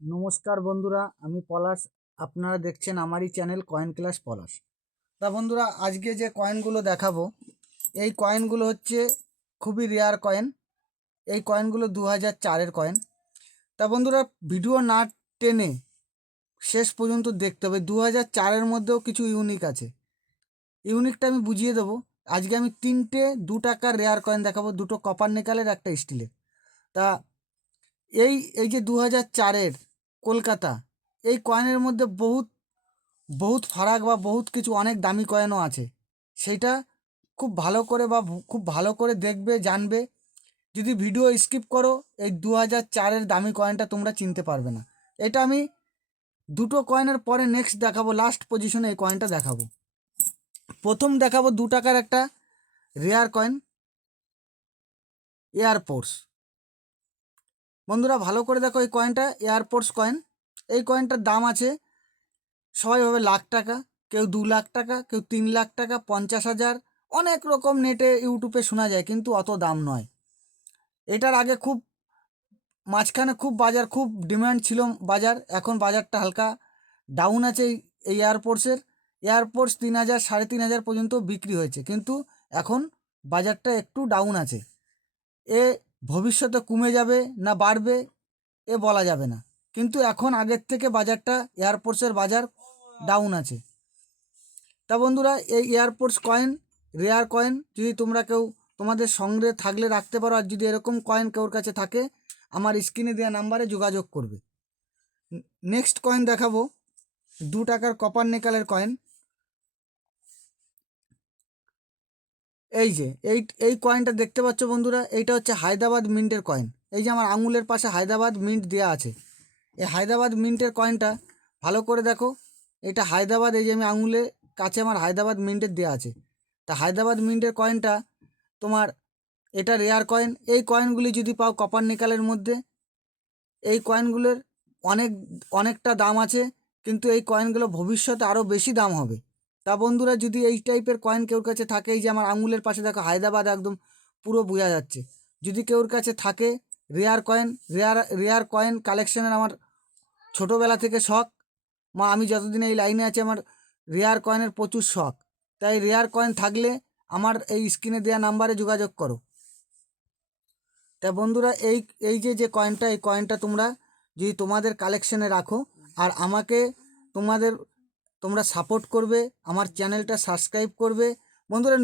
নমস্কার বন্ধুরা, আমি পলাশ। আপনারা দেখছেন আমারই চ্যানেল কয়েন ক্লাস পলাশ। তা বন্ধুরা, আজকে যে কয়েনগুলো দেখাবো, এই কয়েনগুলো হচ্ছে খুবই রেয়ার কয়েন। এই কয়েনগুলো 2004-এর কয়েন। তা বন্ধুরা, ভিডিও না টেনে শেষ পর্যন্ত দেখতে হবে। 2004-এর মধ্যেও কিছু ইউনিক আছে। ইউনিকটা আমি বুঝিয়ে দেবো। আজকে আমি 3টে 2 টাকার রেয়ার কয়েন দেখাবো, দুটো কপার নিকেলের, একটা স্টিলের। তা এই এই যে 2004-এর কলকাতা, এই কয়েনের মধ্যে বহুত বহুত ফারাক বা বহুত কিছু অনেক দামি কয়েনও আছে। সেইটা খুব ভালো করে খুব ভালো করে দেখবে, জানবে। যদি ভিডিও স্কিপ করো, এই 2004-এর দামি কয়েনটা তোমরা চিনতে পারবে না। এটা আমি দুটো কয়েনের পরে নেক্সট দেখাবো, লাস্ট পজিশনে এই কয়েনটা দেখাবো। প্রথম দেখাবো 2 টাকার একটা রেয়ার কয়েন, এয়ারফোর্স। বন্ধুরা ভালো করে দেখো, এই কয়েনটা এয়ারফোর্স কয়েন। এই কয়েনটার দাম আছে, সবাই ভাবে লাখ টাকা, কেউ 2 লাখ টাকা, কেউ 3 লাখ টাকা, 50,000, অনেক রকম নেটে ইউটিউবে শোনা যায়, কিন্তু অত দাম নয়। এটার আগে খুব মাঝখানে খুব বাজার, খুব ডিমান্ড ছিল বাজার। এখন বাজারটা হালকা ডাউন আছে। এই এয়ারফোর্সের, এয়ারফোর্স 3,000 3,500 পর্যন্ত বিক্রি হয়েছে, কিন্তু এখন বাজারটা একটু ডাউন আছে। এ ভবিষ্যতে কমে যাবে না বাড়বে এ বলা যাবে না, কিন্তু এখন আগের থেকে বাজারটা, এয়ারফোর্সের বাজার ডাউন আছে। তা বন্ধুরা, এই এয়ারফোর্স কয়েন রেয়ার কয়েন, যদি তোমরা কেউ তোমাদের সঙ্গে থাকলে রাখতে পারো। আর যদি এরকম কয়েন কেউর কাছে থাকে, আমার স্ক্রিনে দেওয়া নাম্বারে যোগাযোগ করবে। নেক্সট কয়েন দেখাবো, 2 টাকার কপার নিকেলের কয়েন। এই যে এই কয়েনটা দেখতে পাচ্ছ বন্ধুরা, এইটা হচ্ছে হায়দ্রাবাদ মিন্টের কয়েন। এই যে আমার আঙুলের পাশে হায়দ্রাবাদ মিন্ট দেওয়া আছে। এই হায়দ্রাবাদ মিন্টের কয়েনটা ভালো করে দেখো। এটা হায়দ্রাবাদ, এই যে আমি আঙুলের কাছে আমার হায়দ্রাবাদ মিন্টের দেওয়া আছে। তা হায়দ্রাবাদ মিন্টের কয়েনটা তোমার, এটা রেয়ার কয়েন। এই কয়েনগুলি যদি পাও কপার নিকেলের মধ্যে, এই কয়েনগুলোর অনেক অনেকটা দাম আছে, কিন্তু এই কয়েনগুলো ভবিষ্যতে আরও বেশি দাম হবে। তা বন্ধুরা, যদি এই টাইপের কয়েন কেউর কাছে থাকে, এই যে আমার আঙুলের পাশে দেখো হায়দ্রাবাদ একদম পুরো বোঝা যাচ্ছে। যদি কেউর কাছে থাকে রেয়ার কয়েন, রেয়ার কয়েন কালেকশনের আমার ছোটোবেলা থেকে শখ। আমি যতদিন এই লাইনে আছি, আমার রেয়ার কয়েনের প্রচুর শখ। তাই রেয়ার কয়েন থাকলে আমার এই স্ক্রিনে দেওয়া নাম্বারে যোগাযোগ করো। তা বন্ধুরা, এই এই যে কয়েনটা, এই কয়েনটা তোমরা যদি তোমাদের কালেকশানে রাখো, আর আমাকে তোমরা সাপোর্ট করবে, আমার চ্যানেলটা সাবস্ক্রাইব করবে। বন্ধুরা,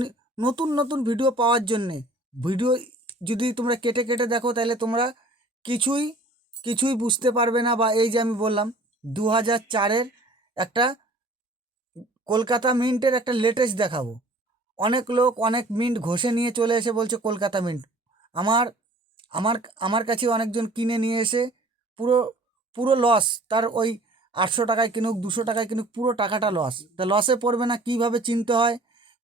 নতুন নতুন ভিডিও পাওয়ার জন্যে, ভিডিও যদি তোমরা কেটে কেটে দেখো, তাহলে তোমরা কিছুই কিছুই বুঝতে পারবে না। বা এই যে আমি বললাম 2004-এর একটা কলকাতা মিন্টের একটা লেটেস্ট দেখাবো। অনেক লোক অনেক মিন্ট ঘষে নিয়ে চলে এসে বলছে কলকাতা মিন্ট। আমার আমার আমার কাছে অনেকজন কিনে নিয়ে এসে পুরো পুরো লস। তার ওই 800 টাকায় কিনুক, 200 টাকায় কিনুক, পুরো টাকাটা লস। তা লসে পড়বে না? কীভাবে চিনতে হয়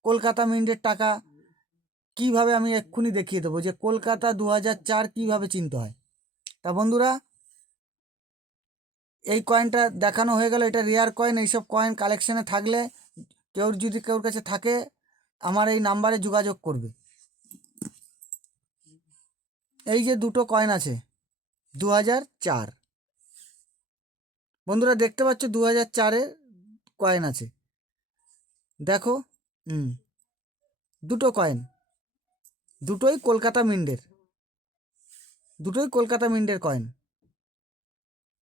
কলকাতা মিন্টের টাকা, কীভাবে আমি এক্ষুনি দেখিয়ে দেবো যে কলকাতা 2004 কীভাবে চিনতে হয়। তা বন্ধুরা, এই কয়েনটা দেখানো হয়ে গেল। এটা রেয়ার কয়েন। এইসব কয়েন কালেকশানে থাকলে, যদি কেউর কাছে থাকে, আমার এই নাম্বারে যোগাযোগ করবে। এই যে দুটো কয়েন আছে 2004, বন্ধুরা দেখতে পাচ্ছ 2004-এর কয়েন আছে, দেখো। হুম, দুটো কয়েন, দুটোই কলকাতা মিন্টের, দুটোই কলকাতা মিন্টের কয়েন।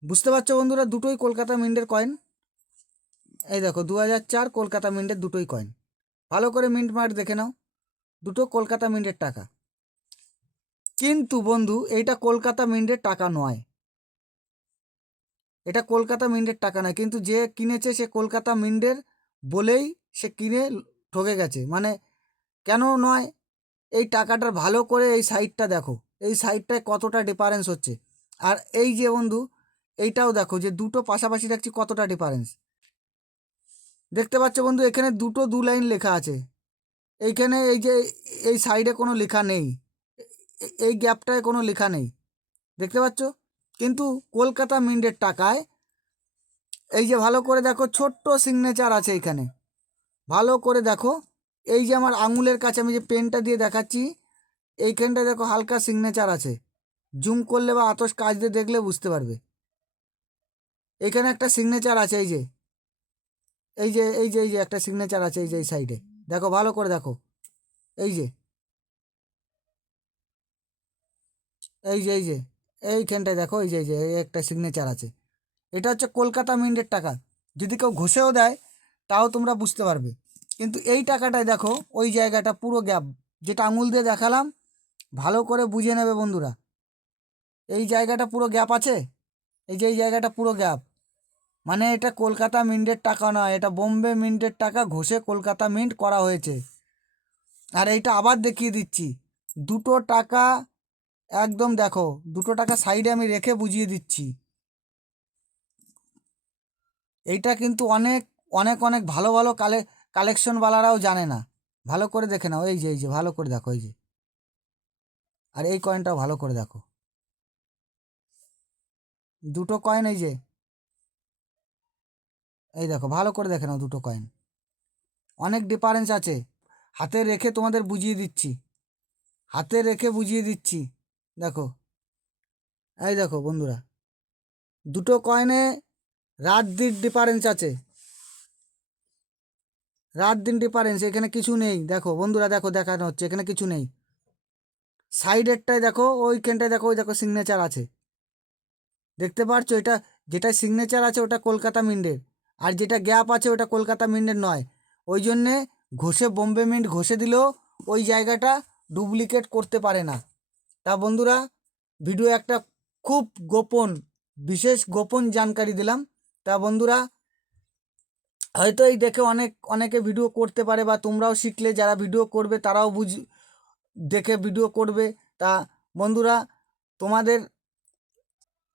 বুঝতে পারছো বন্ধুরা, দুটোই কলকাতা মিন্টের কয়েন। এই দেখো 2004 কলকাতা মিন্টের দুটোই কয়েন। ভালো করে মিন্ট মার্ক দেখে নাও, দুটো কলকাতা মিন্টের টাকা। কিন্তু বন্ধু, এইটা কলকাতা মিন্টের টাকা নয়, এটা কলকাতা মিন্টের টাকা নয়। কিন্তু যে কিনেছে সে কলকাতা মিন্টের বলেই সে কিনে ঠকে গেছে। মানে কেন নয়, এই টাকাটার ভালো করে এই সাইডটা দেখো, এই সাইডটায় কতটা ডিফারেন্স হচ্ছে। আর এই যে বন্ধু, এইটাও দেখো যে দুটো পাশাপাশি রাখছি, কতটা ডিফারেন্স দেখতে পাচ্ছ বন্ধু। এখানে দুটো 2 লাইন লেখা আছে, এইখানে এই যে এই সাইডে কোনো লেখা নেই, এই গ্যাপটায় কোনো লেখা নেই, দেখতে পাচ্ছ। কিন্তু কলকাতা মিন্টের টাকায় এই যে ভালো করে দেখো, ছোট্ট সিগনেচার আছে এইখানে, ভালো করে দেখো। এই যে আমার আঙুলের কাছে আমি যে পেনটা দিয়ে দেখাচ্ছি, এইখানটায় দেখো হালকা সিগনেচার আছে। জুম করলে বা আতস কাচ দিয়ে দেখলে বুঝতে পারবে। এইখানে একটা সিগনেচার আছে, এই যে এই যে এই যে এই যে একটা সিগনেচার আছে, এই যে এই সাইডে দেখো, ভালো করে দেখো, এই যে এই যে এই যে এইখানটায় দেখো, এই যে এই যে এই একটা সিগনেচার আছে। এটা হচ্ছে কলকাতা মিন্টের টাকা। যদি কেউ ঘষেও দেয় তাও তোমরা বুঝতে পারবে। কিন্তু এই টাকাটায় দেখো, ওই জায়গাটা পুরো গ্যাপ, যেটা আঙুল দিয়ে দেখালাম, ভালো করে বুঝে নেবে বন্ধুরা। এই জায়গাটা পুরো গ্যাপ আছে, এই যে এই জায়গাটা পুরো গ্যাপ, মানে এটা কলকাতা মিন্টের টাকা নয়, এটা বোম্বে মিন্টের টাকা ঘষে কলকাতা মিন্ট করা হয়েছে। আর এইটা আবার দেখিয়ে দিচ্ছি, দুটো টাকা একদম দেখো, দুটো টাকা সাইডে আমি রেখে বুঝিয়ে দিচ্ছি। এইটা কিন্তু অনেক অনেক অনেক ভালো ভালো কালেকশনওয়ালারাও জানে না। ভালো করে দেখে নাও, এই যে এই যে ভালো করে দেখো, এই যে আর এই কয়েনটাও ভালো করে দেখো, দুটো কয়েন, এই যে এই দেখো, ভালো করে দেখে নাও, দুটো কয়েন অনেক ডিফারেন্স আছে। হাতে রেখে তোমাদের বুঝিয়ে দিচ্ছি, হাতে রেখে বুঝিয়ে দিচ্ছি। দেখো, এই দেখো বন্ধুরা, দুটো কয়েনে রাত দিন ডিফারেন্স আছে, রাত দিন ডিফারেন্স, এখানে কিছু নেই। দেখো বন্ধুরা, দেখো দেখানো হচ্ছে, এখানে কিছু নেই। সাইডেরটায় দেখো, ওইখানটায় দেখো, ওই দেখো সিগনেচার আছে, দেখতে পাচ্ছ? এটা যেটা সিগনেচার আছে ওটা কলকাতা মিন্টের, আর যেটা গ্যাপ আছে ওটা কলকাতা মিন্টের নয়। ওই জন্যে ঘষে বোম্বে মিন্ট ঘষে দিলেও ওই জায়গাটা ডুপ্লিকেট করতে পারে না। তা বন্ধুরা, ভিডিও একটা খুব গোপন, বিশেষ গোপন জানকারি দিলাম। তা বন্ধুরা, হয়তো এই দেখে অনেকে ভিডিও করতে পারে, বা তোমরাও শিখলে, যারা ভিডিও করবে তারাও দেখে ভিডিও করবে। তা বন্ধুরা, তোমাদের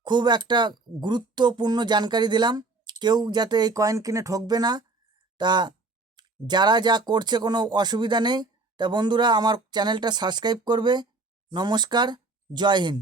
খুব একটা গুরুত্বপূর্ণ জানকারি দিলাম, কেউ যাতে এই কয়েন কিনে ঠকবে না। তা যারা যা করছে কোনো অসুবিধা নেই। তা বন্ধুরা, আমার চ্যানেলটা সাবস্ক্রাইব করবে। নমস্কার, জয় হিন্দ।